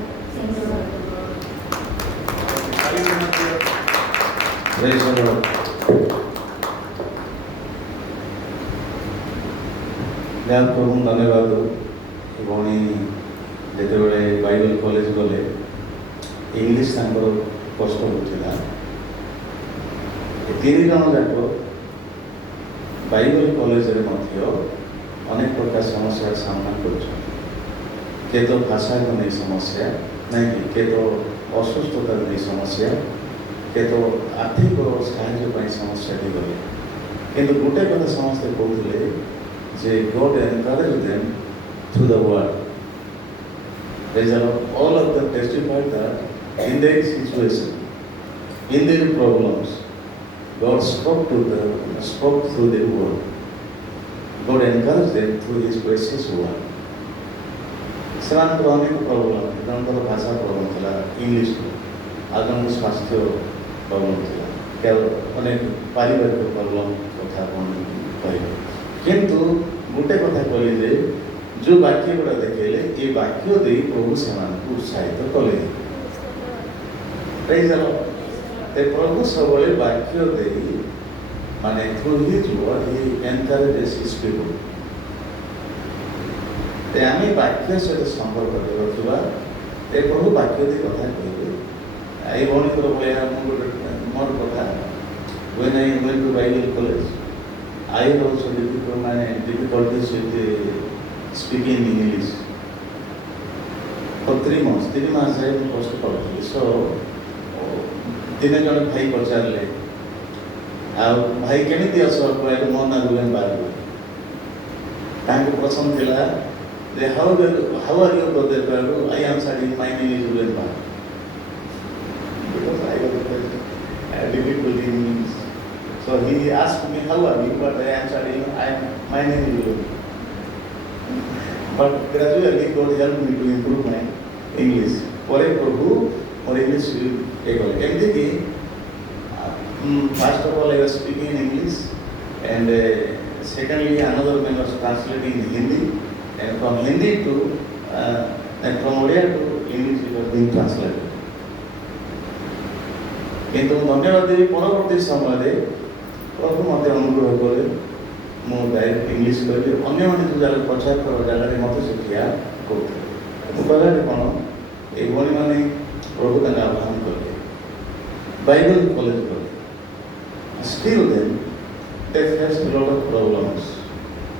ଯାହା ପ୍ରଭୁ ଧନ୍ୟବାଦ। ଭଉଣୀ ଯେତେବେଳେ ବାଇବେଲ କଲେଜ ଗଲେ ଇଂଲିଶ ତାଙ୍କର କଷ୍ଟ ହେଉଥିଲା। ଏ 3 ଜଣ ଯାକ ବାଇବେଲ କଲେଜରେ ମଧ୍ୟ ଅନେକ ପ୍ରକାର ସମସ୍ୟାର ସାମ୍ନା କରୁଛନ୍ତି। କିଏ ତ ଭାଷାକୁ ନେଇ ସମସ୍ୟା, ନାଇଁକି କିଏ ତ ଅସୁସ୍ଥତାକୁ ନେଇ ସମସ୍ୟା, କିଏ ତ ଆର୍ଥିକ ସାହାଯ୍ୟ ପାଇଁ ସମସ୍ୟାଟି ଗଲେ। କିନ୍ତୁ ଗୋଟେ କଥା ସମସ୍ତେ କହୁଥିଲେ ଯେ God encouraged them through the word. All of them testified that in their situation, in their problems, God spoke through their word. God encouraged them through His precious word. ସେମାନଙ୍କର ଅନେକ ପ୍ରୋବ୍ଲେମ୍, ଜଣଙ୍କର ଭାଷା ପ୍ରୋବ୍ଲେମ୍ ଥିଲା ଇଂଲିଶରୁ, ଆଉ ଜଣଙ୍କ ସ୍ୱାସ୍ଥ୍ୟ problem ଥିଲା, କେବଳ ଅନେକ ପାରିବାରିକ ପ୍ରୋବ୍ଲେମ୍ କଥା ଆପଣ କହିବେ। କିନ୍ତୁ ଗୋଟେ କଥା କହିଲେ ଯେ ଯେଉଁ ବାକ୍ୟ ଗୁଡ଼ା ଦେଖେଇଲେ ଏ ବାକ୍ୟ ଦେଇ ପ୍ରଭୁ ସେମାନଙ୍କୁ ଉତ୍ସାହିତ କଲେ। ପ୍ରଭୁ ସବୁବେଳେ ବାକ୍ୟ ଦେଇ ମାନେ ଥ୍ରୁ ହିଜ୍ ୱାର୍ଡ ହି ଏନକରେଜେସ୍ ହିଜ୍ ପିପୁଲ୍। ଆମେ ବାକ୍ୟ ସହିତ ସମ୍ପର୍କ ରଖିବା, ଏ ପ୍ରଭୁ ବାକ୍ୟ ଦେଇ କଥା କହିବେ। ଏଇ ଭଉଣୀଙ୍କର ଭଳିଆ ମୋର କଥା, when I went to Bible college, I had also difficulties with speaking English. For 3 months, 3 months I was କଷ୍ଟ କରୁଥିଲି। So 3 ଜଣ ଭାଇ ପଚାରିଲେ, ଆଉ ଭାଇ କେମିତି ଅଛ? କହିଲେ ମୋ ନାଁ ରୁବେନ ବାରିକ। ତାଙ୍କ ପ୍ରଶ୍ନ ଥିଲା ଯେ how are you brother? କହିଲୁ I answered him, my name is Ruben Barik. Because I was difficult in English. So he asked me, how are you? But I answered him, my name is Ruben. But gradually God helped me to improve my English. ପରେ ପ୍ରଭୁ ମୋର English ଇଏ କଲେ। ଏମିତିକି first of all I was speaking in English and Secondly, another man was translating in Hindi, and from Hindi to and from Odia to English it was being translated. କିନ୍ତୁ ଧନ୍ୟବାଦ ଦେବି ପରବର୍ତ୍ତୀ ସମୟରେ ପ୍ରଭୁ ମୋତେ ଅନୁଗ୍ରହ କଲେ ମୁଁ ଡାଇରେକ୍ଟ ଇଂଲିଶ କହିଲି ଅନ୍ୟମାନେ ଯେଉଁ ଜାଗାରେ ପଚାର ଜାଗାରେ ମୋତେ ସେ ଠିଆ କରୁଥିଲେ ମୁଁ କହିଲାରେ କ'ଣ এই ଭଉଣୀମାନେ ପ୍ରଭୁ ତାଙ୍କ ଆହ୍ୱାନ କଲେ ବାଇବେଲ କଲେଜ କଲେ still then they faced a lot of problems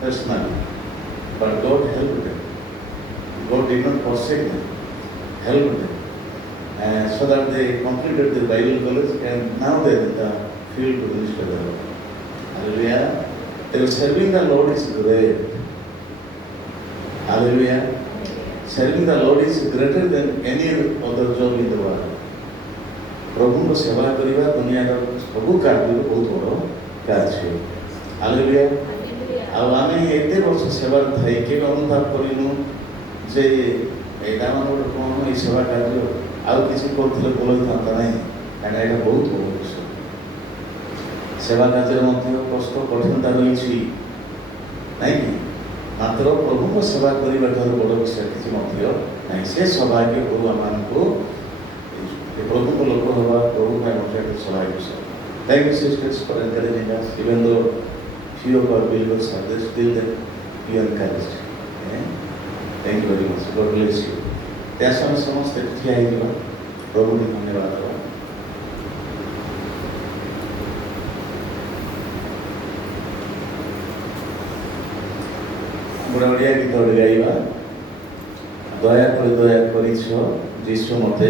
personally but God helped them. God did not forsake them, helped them. So that they completed the Bible college and now they are in the field to minister the Lord. Hallelujah. They were serving the Lord is great. Hallelujah. Serving the Lord is greater than any other job in the world. प्रभु को सेवा करिबा दुनिया का सब कार्य बहुत बड़ कार्य. Hallelujah. ଆଉ ଆମେ ଏତେ ବର୍ଷ ସେବାର ଥାଇ କେବେ ଅନୁଭବ କରିନୁ ଯେ ଏଇଟା ଆମର ଗୋଟେ କ'ଣ ଏଇ ସେବା କାର୍ଯ୍ୟ ଆଉ କିଛି କରୁଥିଲେ ଭଲ ହେଇଥାନ୍ତା ନାହିଁ କାହିଁକିନା ଏଇଟା ବହୁତ ବଡ଼ ବିଷୟ. ସେବା କାର୍ଯ୍ୟରେ ମଧ୍ୟ କଷ୍ଟ କଠିନତା ରହିଛି ନାଇଁ କି ମାତ୍ର ପ୍ରଭୁଙ୍କ ସେବା କରିବା ଠାରୁ ବଡ଼ ବିଷୟ କିଛି ମଧ୍ୟ ନାହିଁ. ସେ ସୌଭାଗ୍ୟ ଗୁରୁ ଆମମାନଙ୍କୁ ପ୍ରଭୁଙ୍କ ଲୋକ ହେବା ପ୍ରଭୁ ପାଇଁ ମଧ୍ୟ ଏକ ସୌଭାଗ୍ୟ ବିଷୟ. Thank you sisters for encouraging us even though few of our believers are there still that we are encouraged. Thank you very much. God bless you. त्या समय समस्त ଠିଆ ହେଇଯିବା ପ୍ରଭୁଙ୍କୁ ଧନ୍ୟବାଦ ଦେବା. ଗୋଟେ ଓଡ଼ିଆ ଗୀତ ଗୋଟେ ଗାଇବା. ଦୟା କରିଛ ଯୀଶୁ ମତେ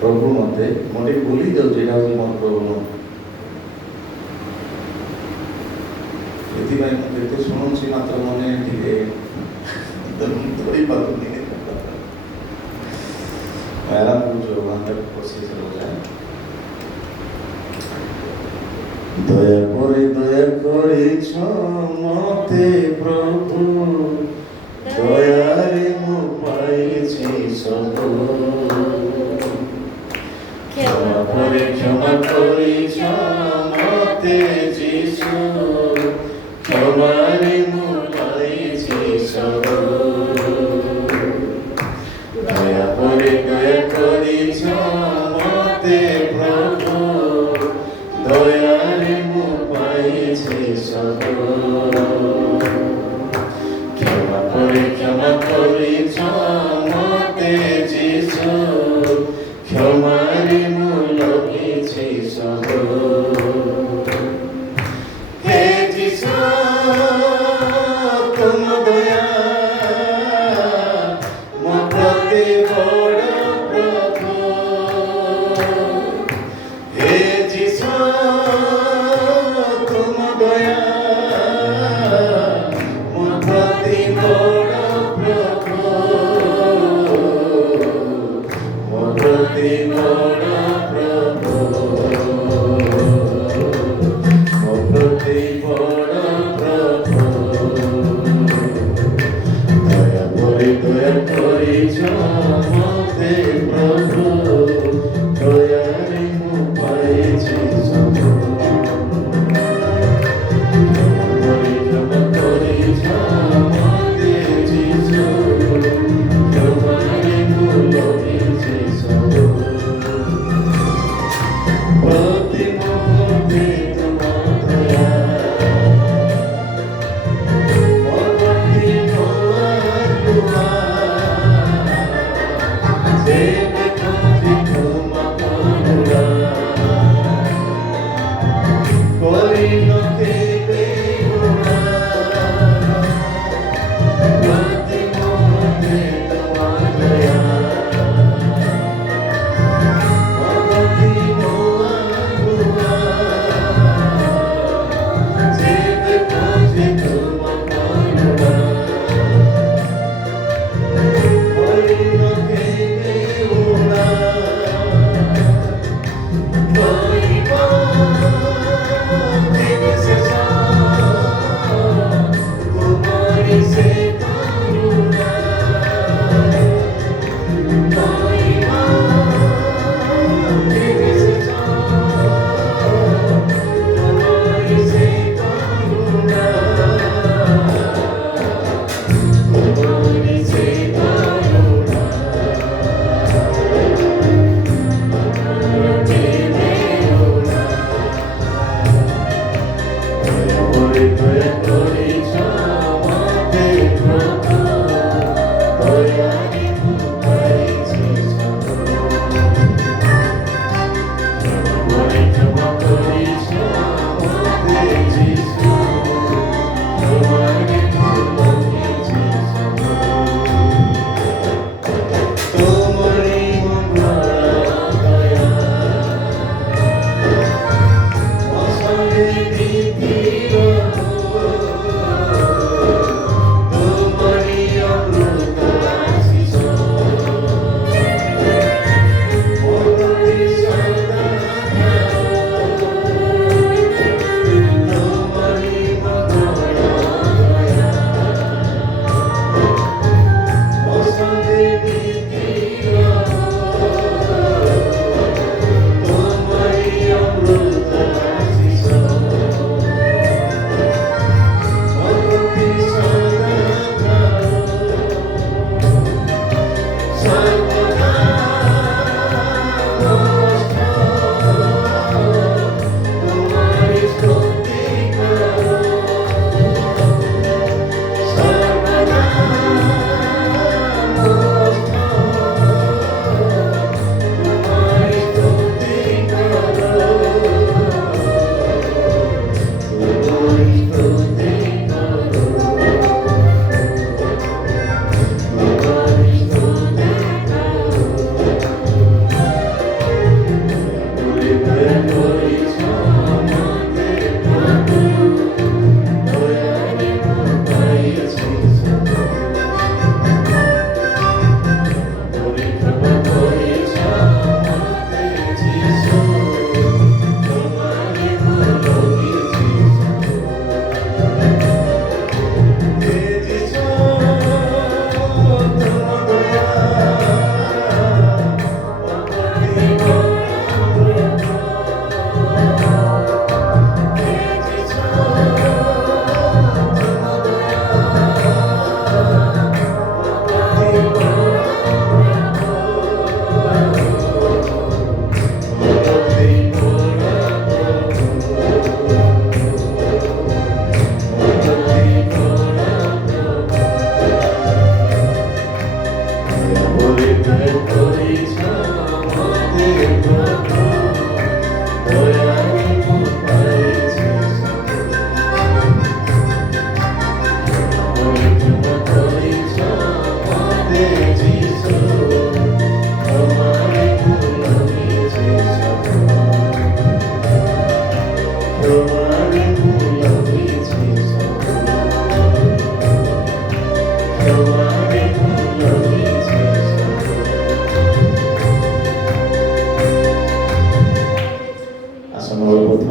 ପ୍ରଭୁ ମତେ ମୁଁ ଟିକେ ଭୁଲି ଯାଉଛି ଏଇଟା ହେଉଛି ମୋର ପ୍ରଭୁ ଏଥିପାଇଁ ମୁଁ କେତେ ଶୁଣୁଛି ମାତ୍ର ମନେ ଟିକେ ଧରିପାରୁନି. आराम पूछो 100% हो जाए. दया करिछ मते प्रभु दयारे मु पाइछि सब क्षमा करिछ मते जीशु क्षमारे मु पाइछि सब दया करिछ मते प्रभु दयारे मु पाइछि सब क्षमा करिछ मते जीशु क्षमारे मु लगिछि सब हे जीशु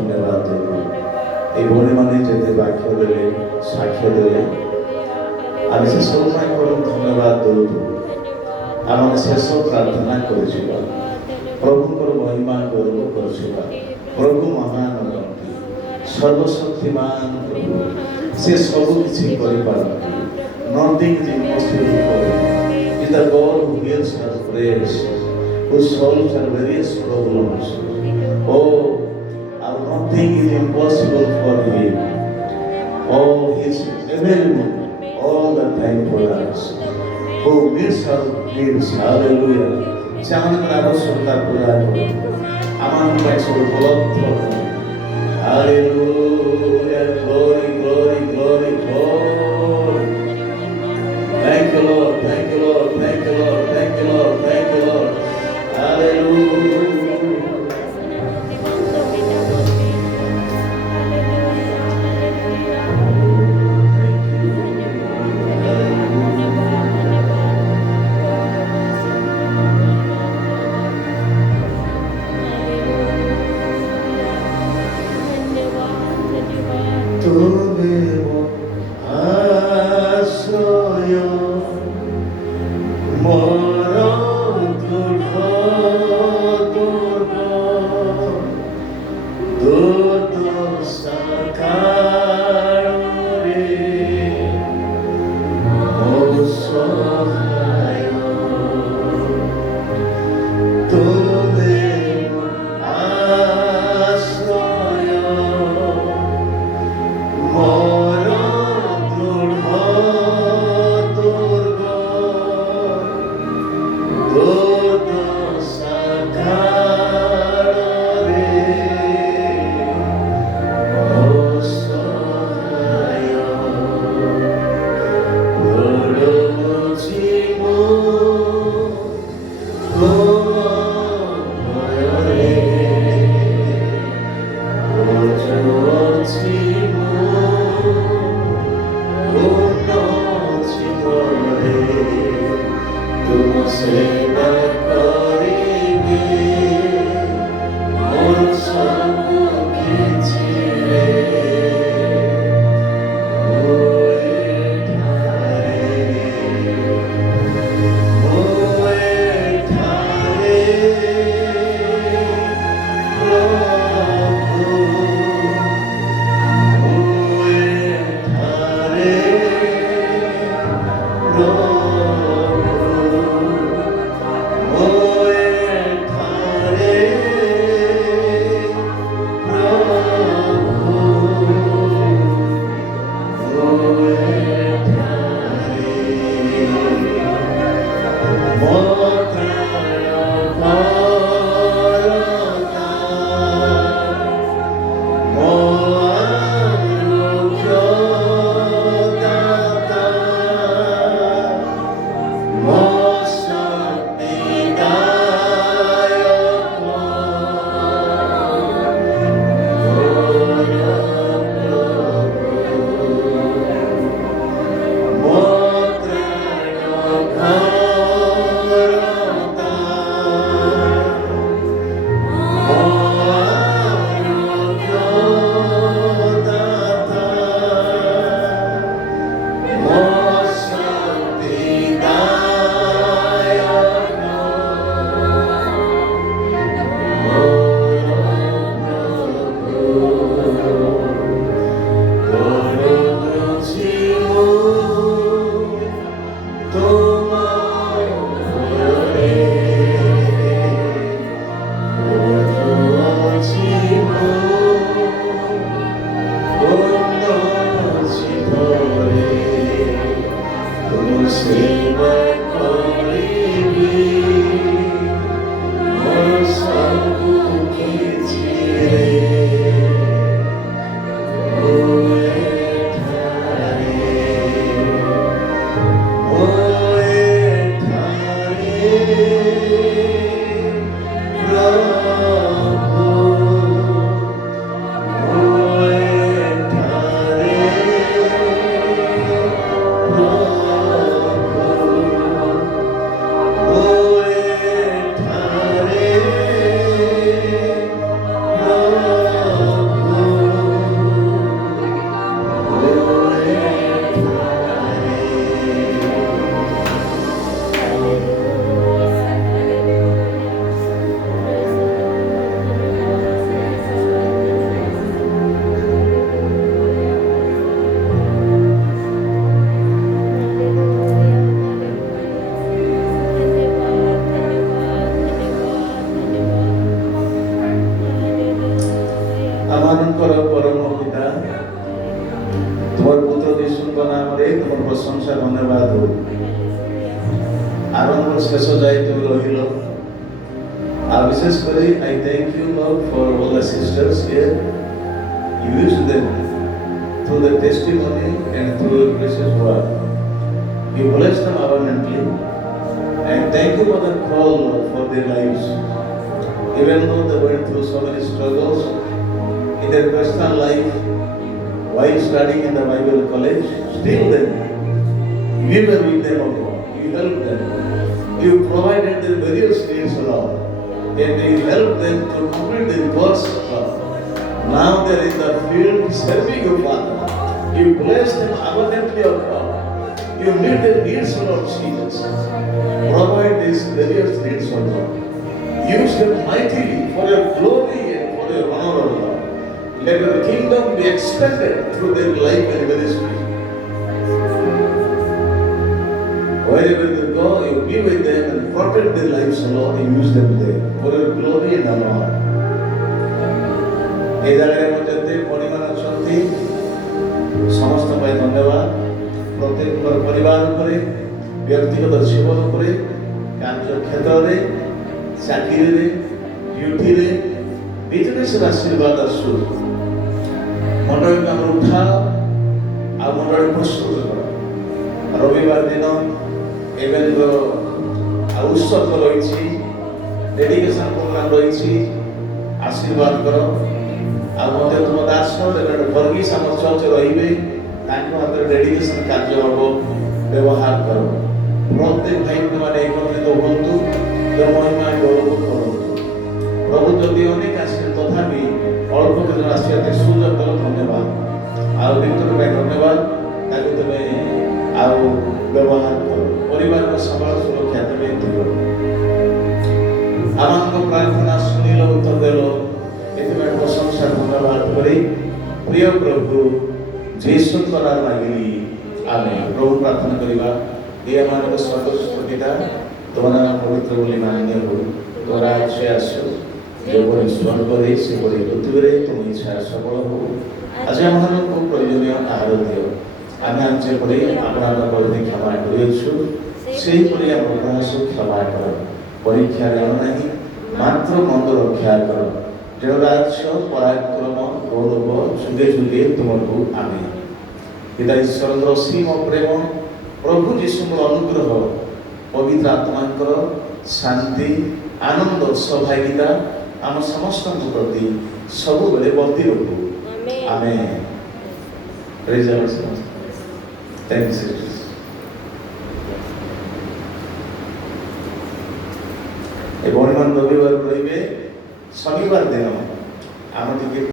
ଧନ୍ୟବାଦ ଦେବୁ। এই ଭଉଣୀମାନେ ଯେତେ ବାକ୍ୟ ଦେଲେ ସାକ୍ଷ୍ୟ ଦେଲେ ଆମେ ସେସବୁ ପାଇଁ ପ୍ରଭୁ ଧନ୍ୟବାଦ ଦେଉଛୁ। ଆମେ ଶେଷ ପ୍ରାର୍ଥନା କରିଯିବା, ପ୍ରଭୁଙ୍କର ମହିମା ଗୌରବ କରିଯିବା। ପ୍ରଭୁ ମହାନ ଅଟନ୍ତି, ସର୍ବଶକ୍ତିମାନ ପ୍ରଭୁ, ସେ ସବୁ କିଛି କରିପାରନ୍ତି। Nothing is impossible for him. He is the God who hears our prayers, who solves our various problems. Oh, nothing is impossible for him. Oh, he is available all the time for us. Who meets our needs. Hallelujah. ସେମାନଙ୍କର ଆବଶ୍ୟକତା ପୂରା କରୁ, ଆମମାନଙ୍କ ପାଇଁ ସବୁ ଉପଲବ୍ଧ କରୁ। Hallelujah. Glory, glory, glory, glory. Thank you, Lord. Thank you, Lord. Thank you, Lord. Thank you, Lord. Thank you, Lord. Hallelujah. परम पिता तुम्हार पुत्र यीशु नाम रे तुम प्रशंसा धन्यवाद हो आरंभ शेष जाए तुम रहिलो I विशेषकरी I thank you Lord for all the sisters here. You use them through the testimony and through your precious word. You bless them abundantly and thank you for the call Lord for their lives. Even though they went through so many struggles in their personal life while studying in the Bible college, still then you were with them, O God. You helped them. You provided their various needs, Lord. And you help them to complete their works, Lord. Now they are in the field serving you, Father. You bless them abundantly, O God. You meet their needs, Lord Jesus. Provide these various needs, O God. Use them mightily for your glory and for your honor, O Lord. Let your kingdom be expanded through their life and ministry. Wherever they go, you be with them and protect their lives, Lord, and use them there for your glory and honor. এই জায়গায় মধ্যে পরিবার অଛନ୍ତି সমস্ত ভাই ধন্যবাদ প্রত্যেক পরিবার উপরে ব্যক্তিগত জীবন উপরে কার্যক্ষেত্রে চাকরিরে ডিউটিরে বিজনেসের আশীর্বাদ আসু মণ্ডলীকে আমরা উঠাও ଆଉ ମଣ୍ଡଳୀ ପ୍ରସ୍ତୁତ କର ରବିବାର ଦିନ ଇଭେଣ୍ଟର ଉତ୍ସବ ରହିଛି ଡେଡିକେସନ ପ୍ରୋଗ୍ରାମ ରହିଛି ଆଶୀର୍ବାଦ କର ଆଉ ମଧ୍ୟ ତୁମ ଦାସ ବର୍ଗୀସ ଆମ ଚର୍ଚ୍ଚ ରହିବେ ତାଙ୍କ ହାତରେ ଡେଡିକେସନ କାର୍ଯ୍ୟ ହବ ବ୍ୟବହାର କର ପ୍ରତ୍ୟେକ ଭାଇମାନେ ମାନେ ଏକତ୍ରିତ ହୁଅନ୍ତୁ ମହିମା ଗୌରବ କରନ୍ତୁ ପ୍ରଭୁ ଯଦି ଅନେକ ଆସିବେ ତଥାପି ଅଳ୍ପ କେତେ ଆସିବା ସୁଯୋଗ ଦେଲ ଧନ୍ୟବାଦ ଆଉ ଭିତର ପାଇଁ ଧନ୍ୟବାଦ ତାକୁ ତୁମେ ଆଉ ବ୍ୟବହାର କର ପରିବାରର ସମ୍ବଳ ସୁରକ୍ଷା ତୁମେ ଦିଅ ଆମମାନଙ୍କ ପ୍ରାର୍ଥନା ଶୁଣିଲ ଉତ୍ତର ଦେଲ ଏଥିପାଇଁ ପ୍ରଶଂସା ଧନ୍ୟବାଦ କରି ପ୍ରିୟ ପ୍ରଭୁ ଯୀଶୁଙ୍କ ନାମ ମାଗିଲି ଆମେ ପ୍ରଭୁ ପ୍ରାର୍ଥନା କରିବା ଏ ଆମମାନଙ୍କ ସର୍ବଶ୍ରେଷ୍ଠ ପିତା ତୁମ ନାମ ପବିତ୍ର ବୋଲି ମାନ୍ୟ ହଉ ତୋ ରାଜ୍ୟ ଆସୁ ଯେପରି ସ୍ୱର୍ଗରେ ସେପରି ପୃଥିବୀରେ ତୁମ ଇଚ୍ଛା ସଫଳ ହଉ ଆଜି ଆମମାନଙ୍କୁ ପ୍ରয়োଜନୀୟ ଆହାର ଦିଅ ଆମେ ଯେପରି ଆପଣଙ୍କ ପରିଧି କ୍ଷମା କରିଅଛୁ ସେହିପରି ଆମ ପ୍ରୟାସ କ୍ଷମା କର ପରୀକ୍ଷା ଜାଣ ନାହିଁ ମାତ୍ର ମନ୍ଦ ରକ୍ଷା କର ତେଣୁ ରାଜ୍ୟ ପରାକ୍ରମ ଗୌରବ ଯୁଗେ ଯୁଗେ ତୁମକୁ ଆମେ ପିତା ଈଶ୍ୱରଙ୍କର ଅସୀମ ପ୍ରେମ ପ୍ରଭୁ ଯୀଶୁଙ୍କର ଅନୁଗ୍ରହ ପବିତ୍ର ଆତ୍ମାଙ୍କର ଶାନ୍ତି ଆନନ୍ଦ ସୌଭାଗ୍ୟତା ଆମ ସମସ୍ତଙ୍କ ପ୍ରତି ସବୁବେଳେ ବର୍ତ୍ତି ରହୁ ଆମେ ପ୍ରେଜ୍ ଦ ଲର୍ଡ ସମସ୍ତେ Thank you, sisters. ଏ ଭଉଣୀମାନେ ରବିବାର ରହିବେ ଶନିବାର ଦିନ ଆମେ ଟିକେ